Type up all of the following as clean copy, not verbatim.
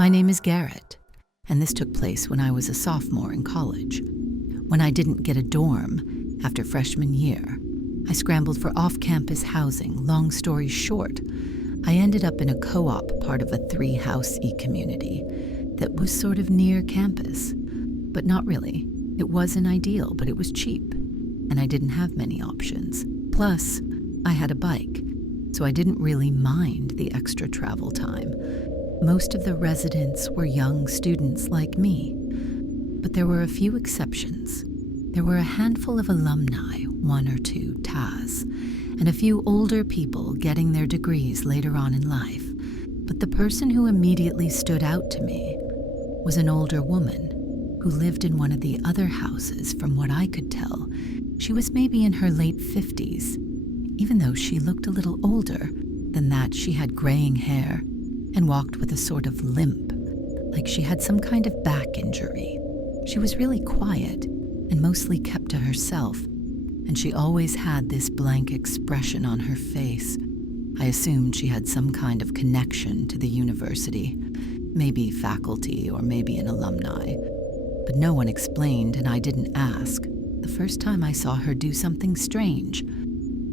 My name is Garrett, and this took place when I was a sophomore in college. When I didn't get a dorm after freshman year, I scrambled for off-campus housing. Long story short, I ended up in a co-op part of a 3-house e-community that was sort of near campus, but not really. It wasn't ideal, but it was cheap, and I didn't have many options. Plus, I had a bike, so I didn't really mind the extra travel time. Most of the residents were young students like me, but there were a few exceptions. There were a handful of alumni, 1 or 2 TAs, and a few older people getting their degrees later on in life. But the person who immediately stood out to me was an older woman who lived in one of the other houses. From what I could tell, she was maybe in her late 50s. Even though she looked a little older than that, she had graying hair and walked with a sort of limp, like she had some kind of back injury. She was really quiet and mostly kept to herself, and she always had this blank expression on her face. I assumed she had some kind of connection to the university, maybe faculty or maybe an alumni, but no one explained and I didn't ask. The first time I saw her do something strange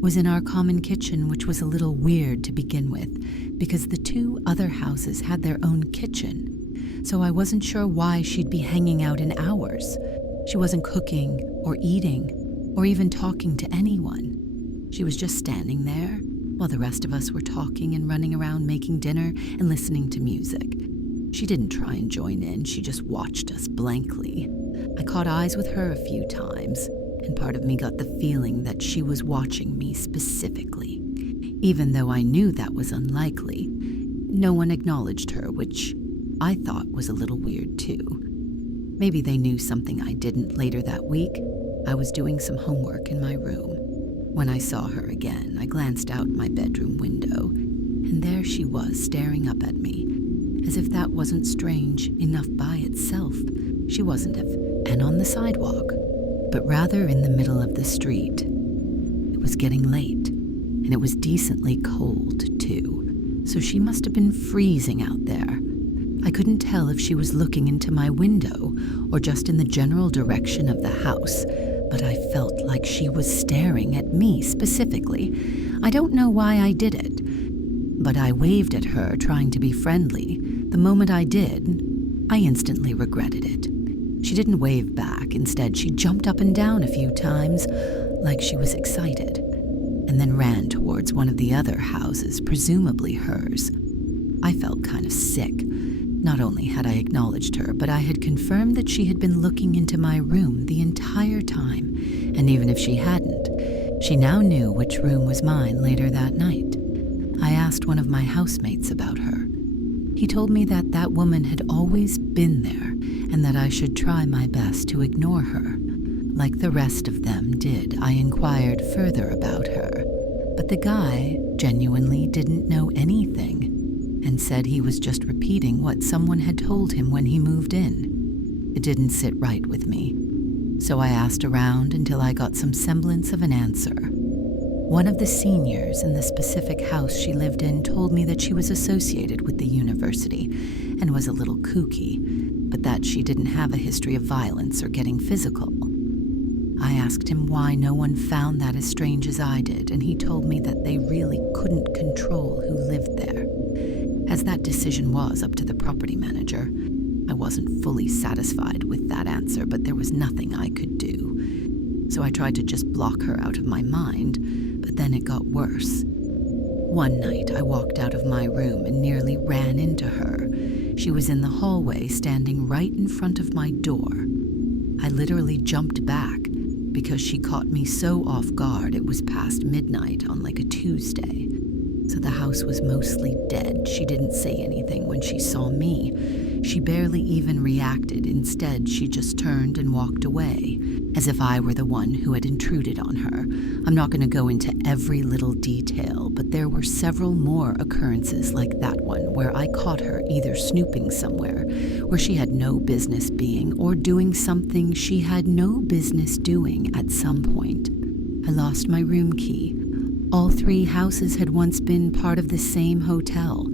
was in our common kitchen, which was a little weird to begin with because the 2 other houses had their own kitchen, so I wasn't sure why she'd be hanging out in ours. She wasn't cooking or eating or even talking to anyone. She was just standing there while the rest of us were talking and running around making dinner and listening to music. She didn't try and join in, she just watched us blankly. I caught eyes with her a few times, and part of me got the feeling that she was watching me specifically. Even though I knew that was unlikely, no one acknowledged her, which I thought was a little weird too. Maybe they knew something I didn't. Later that week, I was doing some homework in my room. When I saw her again, I glanced out my bedroom window, and there she was staring up at me, as if that wasn't strange enough by itself. She wasn't on the sidewalk, but rather in the middle of the street. It was getting late, and it was decently cold, too, so she must have been freezing out there. I couldn't tell if she was looking into my window or just in the general direction of the house, but I felt like she was staring at me specifically. I don't know why I did it, but I waved at her, trying to be friendly. The moment I did, I instantly regretted it. She didn't wave back. Instead, she jumped up and down a few times, like she was excited, and then ran towards one of the other houses, presumably hers. I felt kind of sick. Not only had I acknowledged her, but I had confirmed that she had been looking into my room the entire time, and even if she hadn't, she now knew which room was mine later that night. I asked one of my housemates about her. He told me that that woman had always been there, and that I should try my best to ignore her. Like the rest of them did, I inquired further about her, but the guy genuinely didn't know anything, and said he was just repeating what someone had told him when he moved in. It didn't sit right with me, so I asked around until I got some semblance of an answer. One of the seniors in the specific house she lived in told me that she was associated with the university and was a little kooky, but that she didn't have a history of violence or getting physical. I asked him why no one found that as strange as I did, and he told me that they really couldn't control who lived there, as that decision was up to the property manager. I wasn't fully satisfied with that answer, but there was nothing I could do. So I tried to just block her out of my mind, but then it got worse. One night, I walked out of my room and nearly ran into her. She was in the hallway, standing right in front of my door. I literally jumped back because she caught me so off guard. It was past midnight on like a Tuesday, so the house was mostly dead. She didn't say anything when she saw me. She barely even reacted. Instead, she just turned and walked away, as if I were the one who had intruded on her. I'm not going to go into every little detail, but there were several more occurrences like that one where I caught her either snooping somewhere where she had no business being or doing something she had no business doing at some point. I lost my room key. All 3 houses had once been part of the same hotel.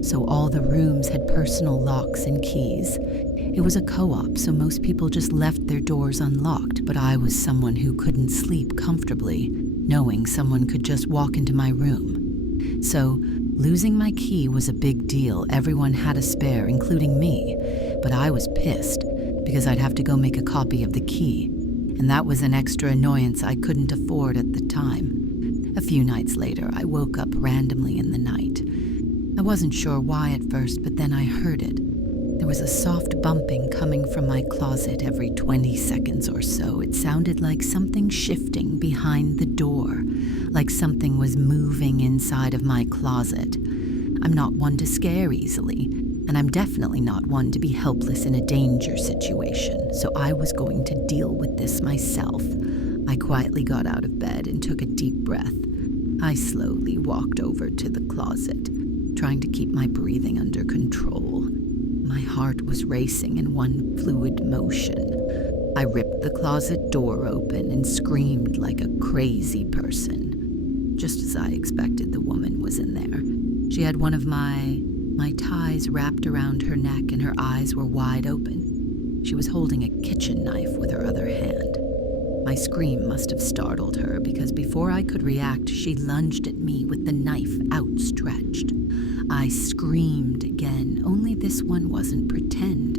so all the rooms had personal locks and keys. It was a co-op, so most people just left their doors unlocked, but I was someone who couldn't sleep comfortably, knowing someone could just walk into my room. So, losing my key was a big deal. Everyone had a spare, including me, but I was pissed because I'd have to go make a copy of the key, and that was an extra annoyance I couldn't afford at the time. A few nights later, I woke up randomly in the night. I wasn't sure why at first, but then I heard it. There was a soft bumping coming from my closet every 20 seconds or so. It sounded like something shifting behind the door, like something was moving inside of my closet. I'm not one to scare easily, and I'm definitely not one to be helpless in a danger situation, so I was going to deal with this myself. I quietly got out of bed and took a deep breath. I slowly walked over to the closet, trying to keep my breathing under control. My heart was racing in one fluid motion. I ripped the closet door open and screamed like a crazy person. Just as I expected, the woman was in there. She had one of my ties wrapped around her neck and her eyes were wide open. She was holding a kitchen knife with her other hand. My scream must have startled her because before I could react, she lunged at me with the knife outstretched. I screamed again, only this one wasn't pretend.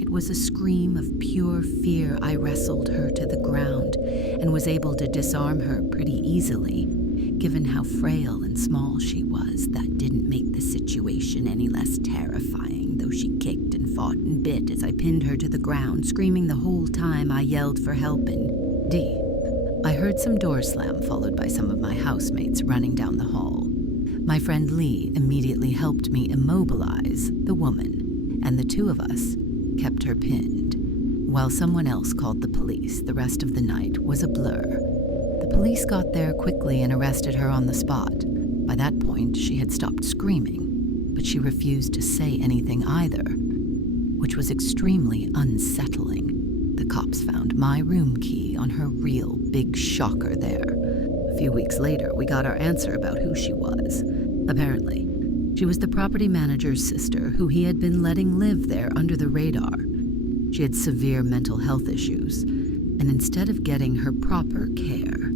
It was a scream of pure fear. I wrestled her to the ground and was able to disarm her pretty easily. Given how frail and small she was, that didn't make the situation any less terrifying, though she kicked and fought and bit as I pinned her to the ground, screaming the whole time I yelled for help and I heard some doors slam, followed by some of my housemates running down the hall. My friend Lee immediately helped me immobilize the woman, and the two of us kept her pinned. While someone else called the police, the rest of the night was a blur. The police got there quickly and arrested her on the spot. By that point, she had stopped screaming, but she refused to say anything either, which was extremely unsettling. The cops found my room key on her real big shocker there. A few weeks later, we got our answer about who she was. Apparently, she was the property manager's sister who he had been letting live there under the radar. She had severe mental health issues, and instead of getting her proper care,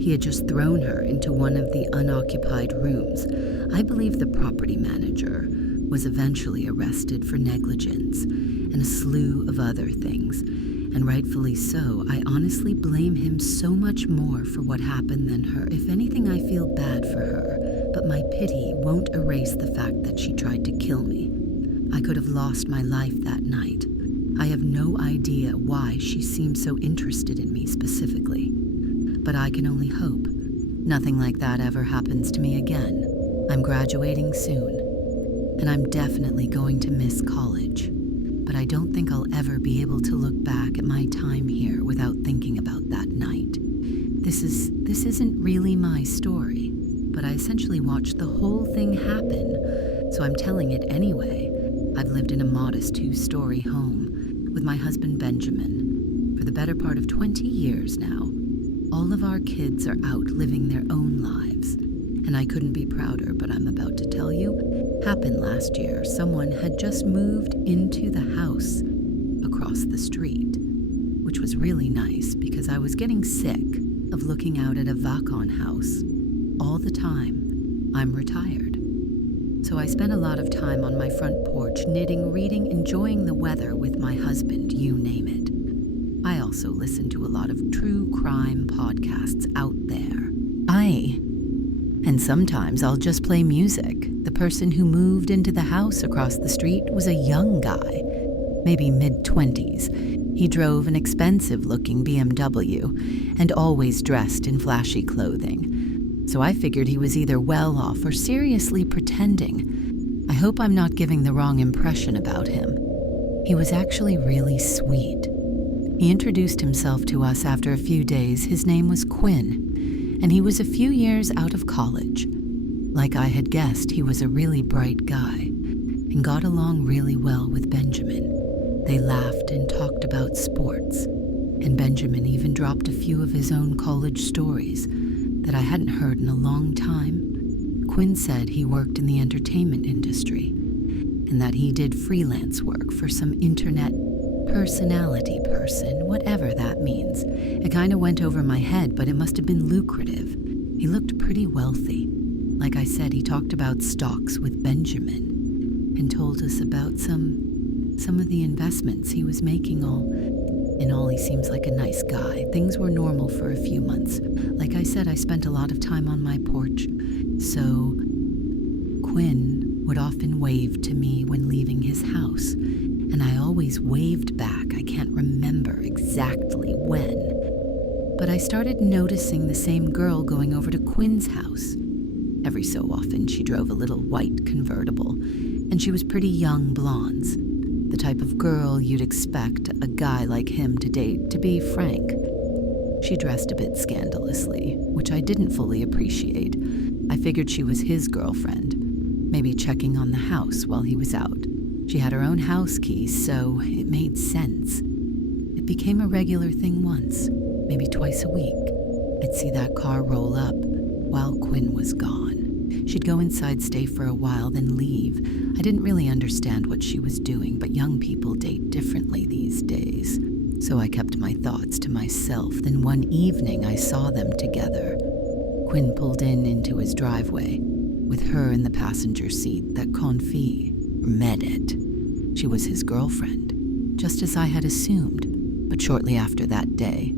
he had just thrown her into one of the unoccupied rooms. I believe the property manager was eventually arrested for negligence and a slew of other things. And rightfully so. I honestly blame him so much more for what happened than her. If anything, I feel bad for her, but my pity won't erase the fact that she tried to kill me. I could have lost my life that night. I have no idea why she seemed so interested in me specifically, but I can only hope nothing like that ever happens to me again. I'm graduating soon, and I'm definitely going to miss college. But I don't think I'll ever be able to look back at my time here without thinking about that night. This isn't really my story, but I essentially watched the whole thing happen, so I'm telling it anyway. I've lived in a modest 2-story home with my husband Benjamin for the better part of 20 years now. All of our kids are out living their own lives, and I couldn't be prouder, but I'm about to tell you, happened last year. Someone had just moved into the house across the street, which was really nice because I was getting sick of looking out at a vacant house all the time. I'm retired. So I spent a lot of time on my front porch, knitting, reading, enjoying the weather with my husband, you name it. I also listen to a lot of true crime podcasts out there. And sometimes I'll just play music. The person who moved into the house across the street was a young guy, maybe mid-20s. He drove an expensive-looking BMW and always dressed in flashy clothing. So I figured he was either well off or seriously pretending. I hope I'm not giving the wrong impression about him. He was actually really sweet. He introduced himself to us after a few days. His name was Quinn, and he was a few years out of college. Like I had guessed, he was a really bright guy and got along really well with Benjamin. They laughed and talked about sports, and Benjamin even dropped a few of his own college stories that I hadn't heard in a long time. Quinn said he worked in the entertainment industry and that he did freelance work for some internet personality person, whatever that means. It kind of went over my head, but it must have been lucrative. He looked pretty wealthy. Like I said, he talked about stocks with Benjamin and told us about some of the investments he was making. In all, he seems like a nice guy. Things were normal for a few months. Like I said, I spent a lot of time on my porch, so Quinn would often wave to me when leaving his house, and I always waved back. I can't remember exactly when, but I started noticing the same girl going over to Quinn's house. Every so often, she drove a little white convertible, and she was pretty young blondes, the type of girl you'd expect a guy like him to date, to be frank. She dressed a bit scandalously, which I didn't fully appreciate. I figured she was his girlfriend, maybe checking on the house while he was out. She had her own house key, so it made sense. It became a regular thing once, maybe twice a week. I'd see that car roll up while Quinn was gone. She'd go inside, stay for a while, then leave. I didn't really understand what she was doing, but young people date differently these days. So I kept my thoughts to myself. Then one evening I saw them together. Quinn pulled into his driveway, with her in the passenger seat, that confit, Medit. She was his girlfriend, just as I had assumed. But shortly after that day,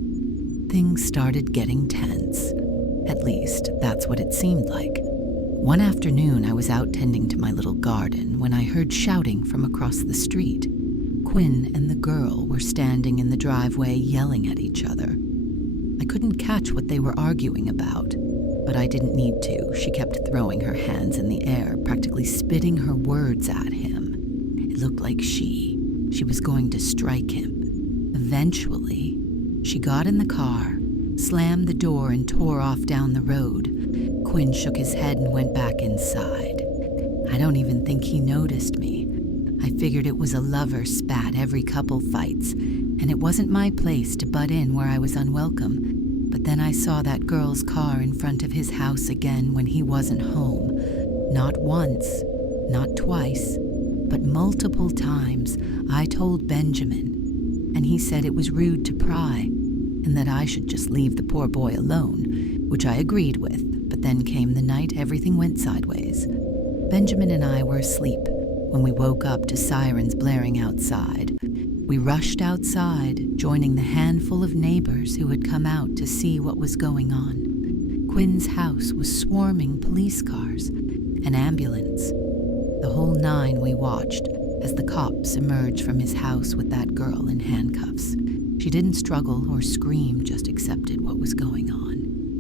things started getting tense. At least, that's what it seemed like. One afternoon, I was out tending to my little garden when I heard shouting from across the street. Quinn and the girl were standing in the driveway yelling at each other. I couldn't catch what they were arguing about, but I didn't need to. She kept throwing her hands in the air, practically spitting her words at him. It looked like she was going to strike him. Eventually, she got in the car, slammed the door, and tore off down the road. Quinn shook his head and went back inside. I don't even think he noticed me. I figured it was a lover spat every couple fights, and it wasn't my place to butt in where I was unwelcome. But then I saw that girl's car in front of his house again when he wasn't home. Not once, not twice, but multiple times. I told Benjamin, and he said it was rude to pry, and that I should just leave the poor boy alone, which I agreed with. But then came the night everything went sideways. Benjamin and I were asleep when we woke up to sirens blaring outside. We rushed outside, joining the handful of neighbors who had come out to see what was going on. Quinn's house was swarming police cars, an ambulance. The whole nine. We watched as the cops emerged from his house with that girl in handcuffs. She didn't struggle or scream, just accepted what was going on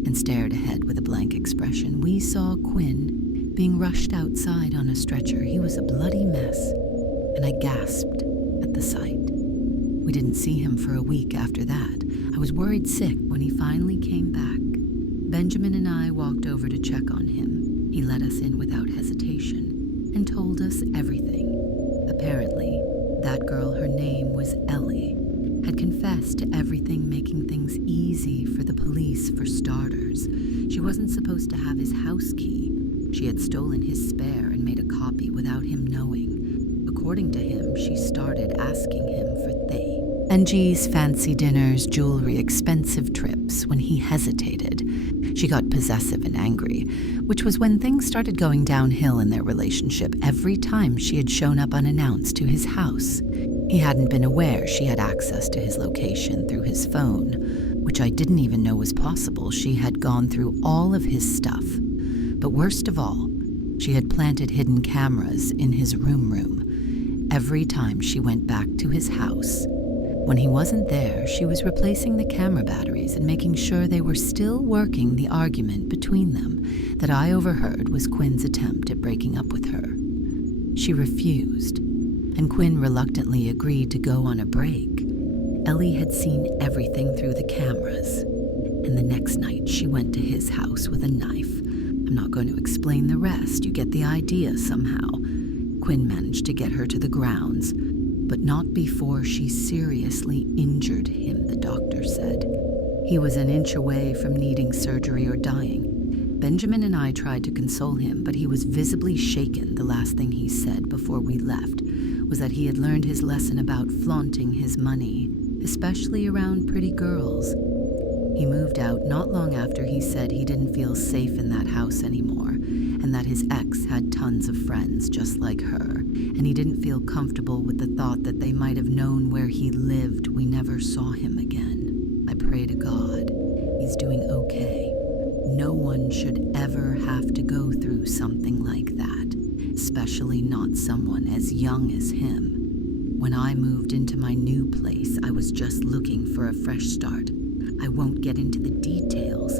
and stared ahead with a blank expression. We saw Quinn being rushed outside on a stretcher. He was a bloody mess, and I gasped at the sight. We didn't see him for a week after that. I was worried sick when he finally came back. Benjamin and I walked over to check on him. He let us in without hesitation and told us everything. Apparently, that girl, her name was Ellie, had confessed to everything, making things easy for the police for starters. She wasn't supposed to have his house key. She had stolen his spare and made a copy without him knowing. According to him, she started asking him for NG's fancy dinners, jewelry, expensive trips. When he hesitated, she got possessive and angry, which was when things started going downhill in their relationship every time she had shown up unannounced to his house. He hadn't been aware she had access to his location through his phone, which I didn't even know was possible. She had gone through all of his stuff. But worst of all, she had planted hidden cameras in his room. Every time she went back to his house, when he wasn't there, she was replacing the camera batteries and making sure they were still working. The argument between them that I overheard was Quinn's attempt at breaking up with her. She refused, and Quinn reluctantly agreed to go on a break. Ellie had seen everything through the cameras, and the next night she went to his house with a knife. I'm not going to explain the rest. You get the idea somehow. Quinn managed to get her to the grounds, but not before she seriously injured him, the doctor said. He was an inch away from needing surgery or dying. Benjamin and I tried to console him, but he was visibly shaken. The last thing he said before we left was that he had learned his lesson about flaunting his money, especially around pretty girls. He moved out not long after he said he didn't feel safe in that house anymore, and that his ex had tons of friends just like her, and he didn't feel comfortable with the thought that they might have known where he lived. We never saw him again. I pray to God he's doing okay. No one should ever have to go through something like that, especially not someone as young as him. When I moved into my new place, I was just looking for a fresh start. I won't get into the details,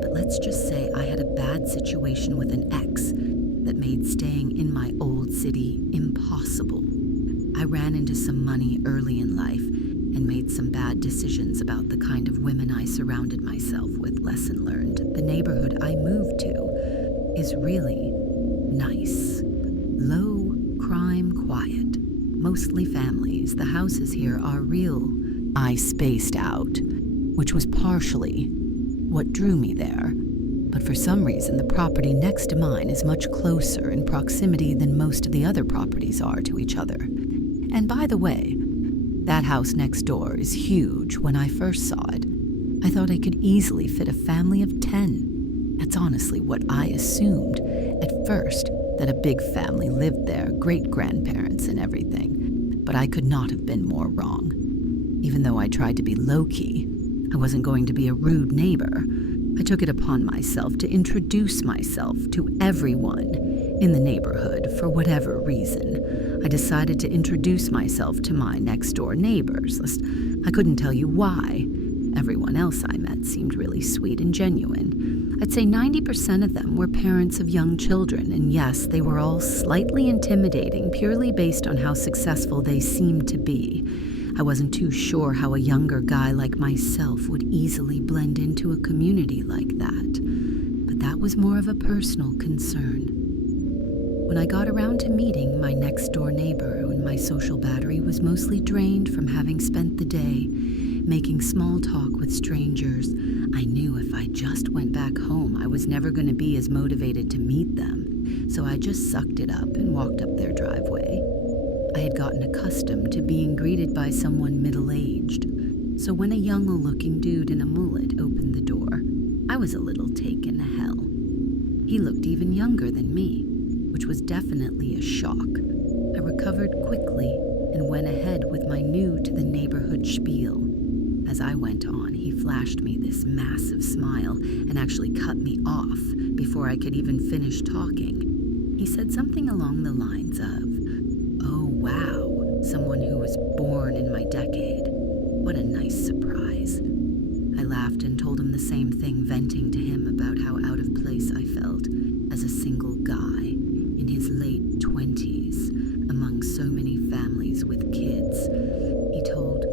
but let's just say I had a bad situation with an ex that made staying in my old city impossible. I ran into some money early in life and made some bad decisions about the kind of women I surrounded myself with. Lesson learned. The neighborhood I moved to is really nice. Low crime, quiet. Mostly families. The houses here are real. I spaced out, which was partially what drew me there. But for some reason, the property next to mine is much closer in proximity than most of the other properties are to each other. And by the way, that house next door is huge. When I first saw it, I thought I could easily fit a family of 10. That's honestly what I assumed at first, that a big family lived there, great-grandparents and everything. But I could not have been more wrong. Even though I tried to be low-key, I wasn't going to be a rude neighbor. I took it upon myself to introduce myself to everyone in the neighborhood for whatever reason. I decided to introduce myself to my next-door neighbors. I couldn't tell you why. Everyone else I met seemed really sweet and genuine. I'd say 90% of them were parents of young children, and yes, they were all slightly intimidating purely based on how successful they seemed to be. I wasn't too sure how a younger guy like myself would easily blend into a community like that, but that was more of a personal concern. When I got around to meeting my next-door neighbor, when my social battery was mostly drained from having spent the day making small talk with strangers, I knew if I just went back home, I was never going to be as motivated to meet them, so I just sucked it up and walked up their driveway. I had gotten accustomed to being greeted by someone middle-aged, so when a young-looking dude in a mullet opened the door, I was a little taken to hell. He looked even younger than me, which was definitely a shock. I recovered quickly and went ahead with my new-to-the-neighborhood spiel. As I went on, he flashed me this massive smile and actually cut me off before I could even finish talking. He said something along the lines of, "Oh, wow, someone who was born in my decade. What a nice surprise." I laughed and told him the same thing, venting to him about how out of place I felt as a single guy in his late 20s among so many families with kids. He told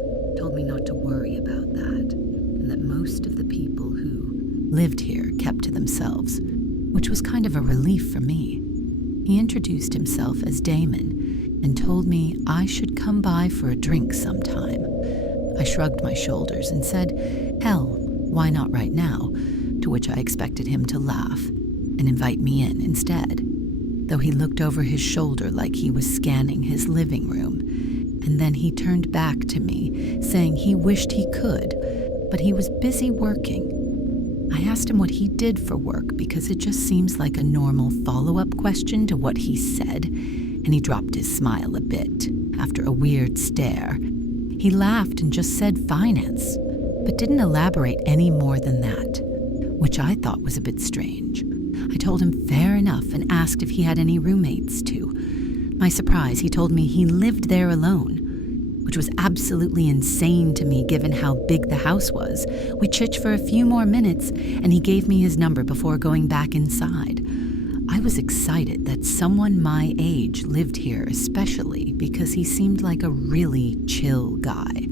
me not to worry about that, and that most of the people who lived here kept to themselves, which was kind of a relief for me. He introduced himself as Damon and told me I should come by for a drink sometime. I shrugged my shoulders and said, hell, why not right now? To which I expected him to laugh and invite me in instead, though he looked over his shoulder like he was scanning his living room. And then he turned back to me, saying he wished he could, but he was busy working. I asked him what he did for work because it just seems like a normal follow-up question to what he said, and he dropped his smile a bit after a weird stare. He laughed and just said finance, but didn't elaborate any more than that, which I thought was a bit strange. I told him fair enough and asked if he had any roommates too. My surprise, he told me he lived there alone, which was absolutely insane to me given how big the house was. We chitched for a few more minutes, and he gave me his number before going back inside. I was excited that someone my age lived here, especially because he seemed like a really chill guy.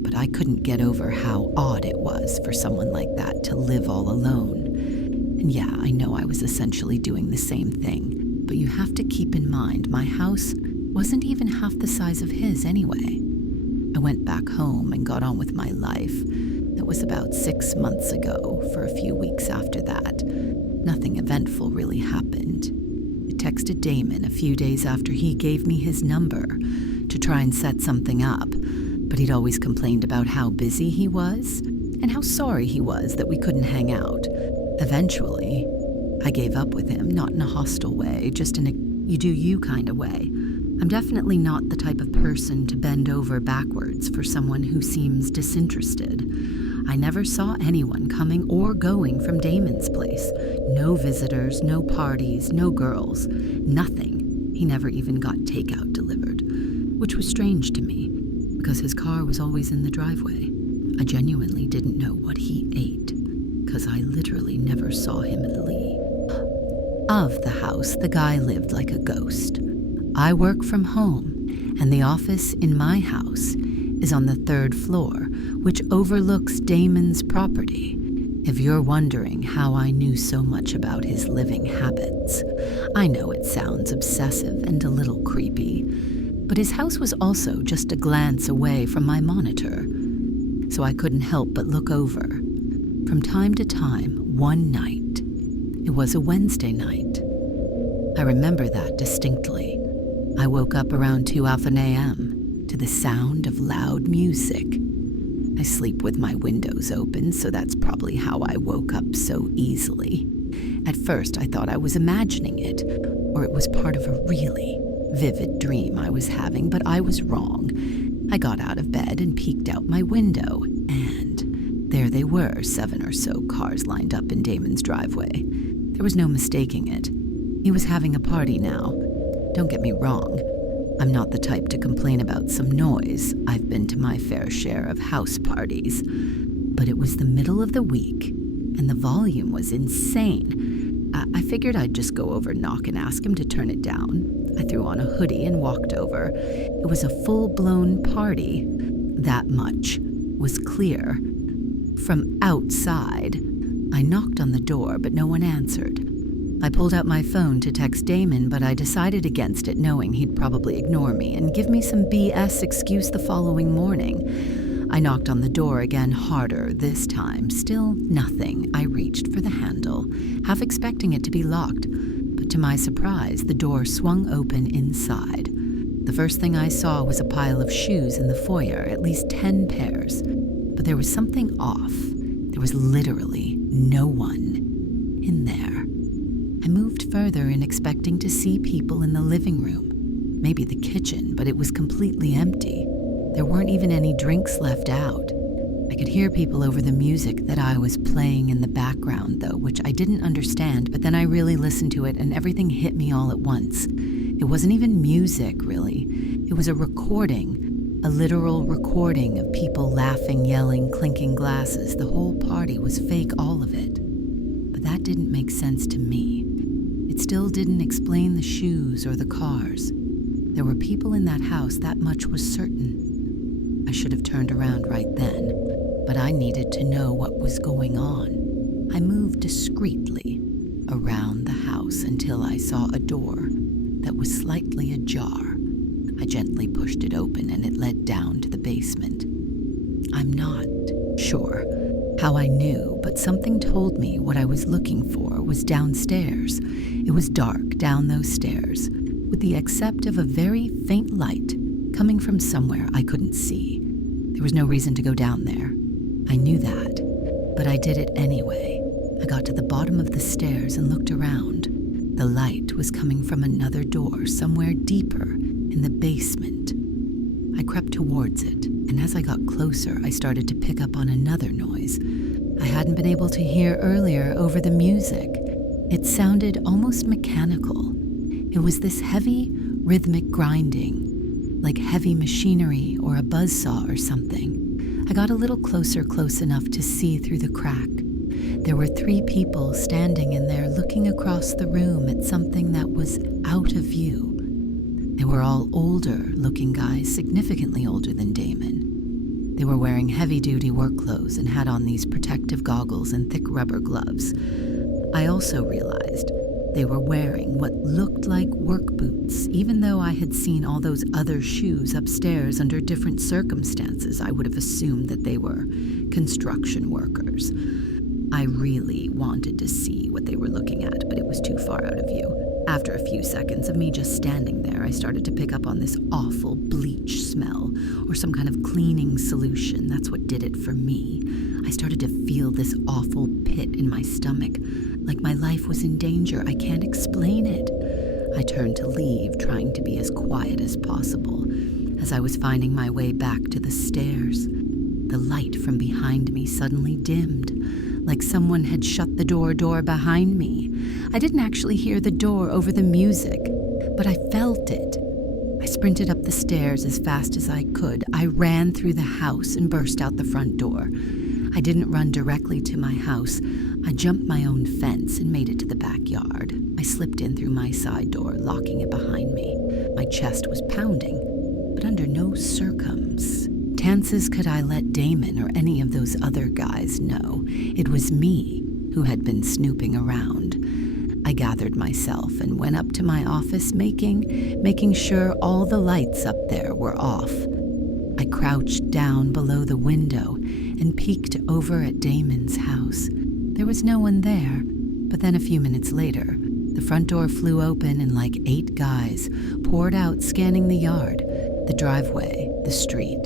But I couldn't get over how odd it was for someone like that to live all alone. And yeah, I know I was essentially doing the same thing. But you have to keep in mind, my house wasn't even half the size of his anyway. I went back home and got on with my life. That was about 6 months ago, for a few weeks after that. Nothing eventful really happened. I texted Damon a few days after he gave me his number to try and set something up, but he'd always complained about how busy he was and how sorry he was that we couldn't hang out. Eventually, I gave up with him, not in a hostile way, just in a you-do-you kind of way. I'm definitely not the type of person to bend over backwards for someone who seems disinterested. I never saw anyone coming or going from Damon's place. No visitors, no parties, no girls, nothing. He never even got takeout delivered, which was strange to me because his car was always in the driveway. I genuinely didn't know what he ate because I literally never saw him leave. Of the house, the guy lived like a ghost. I work from home, and the office in my house is on the 3rd floor, which overlooks Damon's property. If you're wondering how I knew so much about his living habits, I know it sounds obsessive and a little creepy, but his house was also just a glance away from my monitor, so I couldn't help but look over. From time to time, one night, it was a Wednesday night. I remember that distinctly. I woke up around 2 a.m. to the sound of loud music. I sleep with my windows open, so that's probably how I woke up so easily. At first, I thought I was imagining it, or it was part of a really vivid dream I was having, but I was wrong. I got out of bed and peeked out my window, and there they were, 7 or so cars lined up in Damon's driveway. There was no mistaking it. He was having a party now. Don't get me wrong, I'm not the type to complain about some noise. I've been to my fair share of house parties. But it was the middle of the week, and the volume was insane. I figured I'd just go over, knock, and ask him to turn it down. I threw on a hoodie and walked over. It was a full-blown party. That much was clear. From outside, I knocked on the door, but no one answered. I pulled out my phone to text Damon, but I decided against it, knowing he'd probably ignore me and give me some BS excuse the following morning. I knocked on the door again, harder this time. Still nothing. I reached for the handle, half expecting it to be locked, but to my surprise, the door swung open inside. The first thing I saw was a pile of shoes in the foyer, at least 10 pairs. But there was something off. There was literally no one in there. I moved further in expecting to see people in the living room, maybe the kitchen, but it was completely empty. There weren't even any drinks left out. I could hear people over the music that I was playing in the background, though, which I didn't understand, but then I really listened to it and everything hit me all at once. It wasn't even music, really. It was a recording, a literal recording of people laughing, yelling, clinking glasses. The whole party was fake, all of it. But that didn't make sense to me. It still didn't explain the shoes or the cars. There were people in that house, that much was certain. I should have turned around right then, but I needed to know what was going on. I moved discreetly around the house until I saw a door that was slightly ajar. I gently pushed it open and it led down to the basement. I'm not sure how I knew, but something told me what I was looking for was downstairs. It was dark down those stairs, with the except of a very faint light coming from somewhere I couldn't see. There was no reason to go down there. I knew that, but I did it anyway. I got to the bottom of the stairs and looked around. The light was coming from another door somewhere deeper in the basement. I crept towards it, and as I got closer, I started to pick up on another noise I hadn't been able to hear earlier over the music. It sounded almost mechanical. It was this heavy, rhythmic grinding, like heavy machinery or a buzzsaw or something. I got a little closer, close enough to see through the crack. There were 3 people standing in there looking across the room at something that was out of view. They were all older-looking guys, significantly older than Damon. They were wearing heavy-duty work clothes and had on these protective goggles and thick rubber gloves. I also realized they were wearing what looked like work boots. Even though I had seen all those other shoes upstairs under different circumstances, I would have assumed that they were construction workers. I really wanted to see what they were looking at, but it was too far out of view. After a few seconds of me just standing there, I started to pick up on this awful bleach smell, or some kind of cleaning solution. That's what did it for me. I started to feel this awful pit in my stomach, like my life was in danger. I can't explain it. I turned to leave, trying to be as quiet as possible. As I was finding my way back to the stairs, the light from behind me suddenly dimmed, like someone had shut the door behind me. I didn't actually hear the door over the music, but I felt it. I sprinted up the stairs as fast as I could. I ran through the house and burst out the front door. I didn't run directly to my house. I jumped my own fence and made it to the backyard. I slipped in through my side door, locking it behind me. My chest was pounding, but under no circumstances could I let Damon or any of those other guys know it was me who had been snooping around. I gathered myself and went up to my office, making sure all the lights up there were off. I crouched down below the window and peeked over at Damon's house. There was no one there, but then a few minutes later, the front door flew open and like 8 guys poured out, scanning the yard, the driveway, the street.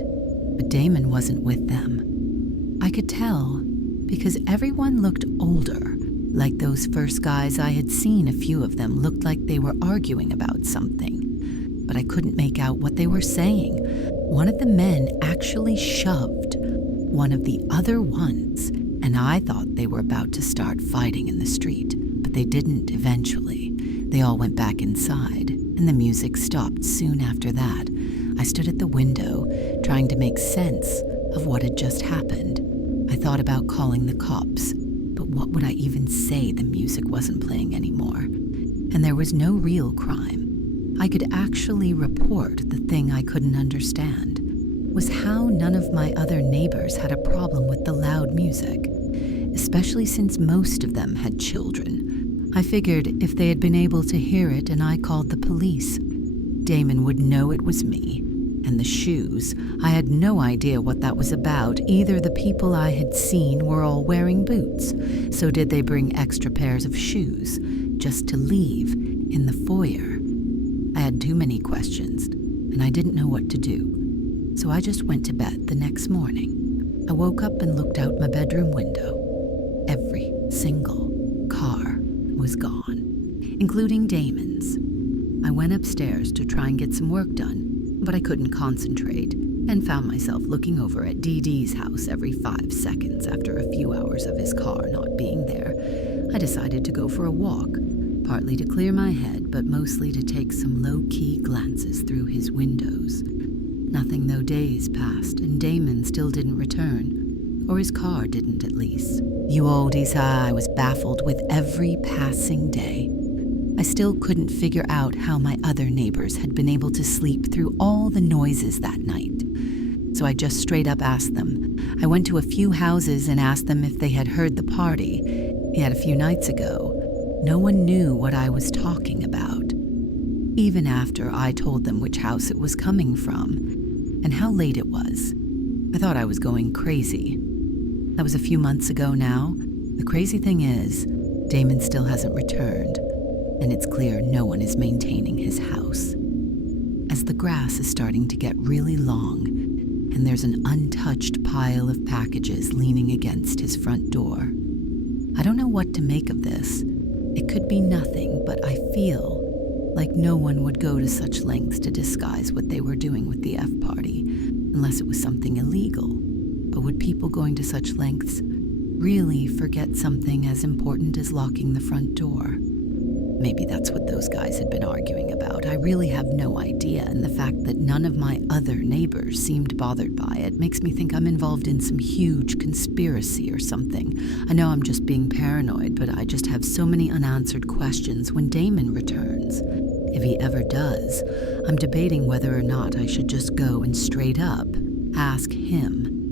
But Damon wasn't with them. I could tell because everyone looked older, like those first guys I had seen. A few of them looked like they were arguing about something, but I couldn't make out what they were saying. One of the men actually shoved one of the other ones, and I thought they were about to start fighting in the street, but they didn't eventually. They all went back inside, and the music stopped soon after that. I stood at the window, trying to make sense of what had just happened. I thought about calling the cops, but what would I even say? The music wasn't playing anymore, and there was no real crime. I could actually report. The thing I couldn't understand was how none of my other neighbors had a problem with the loud music, especially since most of them had children. I figured if they had been able to hear it and I called the police, Damon would know it was me. And the shoes, I had no idea what that was about. Either the people I had seen were all wearing boots, so did they bring extra pairs of shoes just to leave in the foyer? I had too many questions, and I didn't know what to do. So I just went to bed the next morning. I woke up and looked out my bedroom window. Every single car was gone, including Damon's. I went upstairs to try and get some work done, but I couldn't concentrate and found myself looking over at DD's house every 5 seconds. After a few hours of his car not being there, I decided to go for a walk, partly to clear my head, but mostly to take some low-key glances through his windows. Nothing though. Days passed, and Damon still didn't return, or his car didn't at least. You oldies, I was baffled with every passing day. I still couldn't figure out how my other neighbors had been able to sleep through all the noises that night. So I just straight up asked them. I went to a few houses and asked them if they had heard the party, yet a few nights ago. No one knew what I was talking about, even after I told them which house it was coming from and how late it was. I thought I was going crazy. That was a few months ago now. The crazy thing is, Damon still hasn't returned, and it's clear no one is maintaining his house. As the grass is starting to get really long, and there's an untouched pile of packages leaning against his front door. I don't know what to make of this. It could be nothing, but I feel like no one would go to such lengths to disguise what they were doing with the F-party, unless it was something illegal. But would people going to such lengths really forget something as important as locking the front door? Maybe that's what those guys had been arguing about. I really have no idea, and the fact that none of my other neighbors seemed bothered by it makes me think I'm involved in some huge conspiracy or something. I know I'm just being paranoid, but I just have so many unanswered questions when Damon returns. If he ever does, I'm debating whether or not I should just go and straight up ask him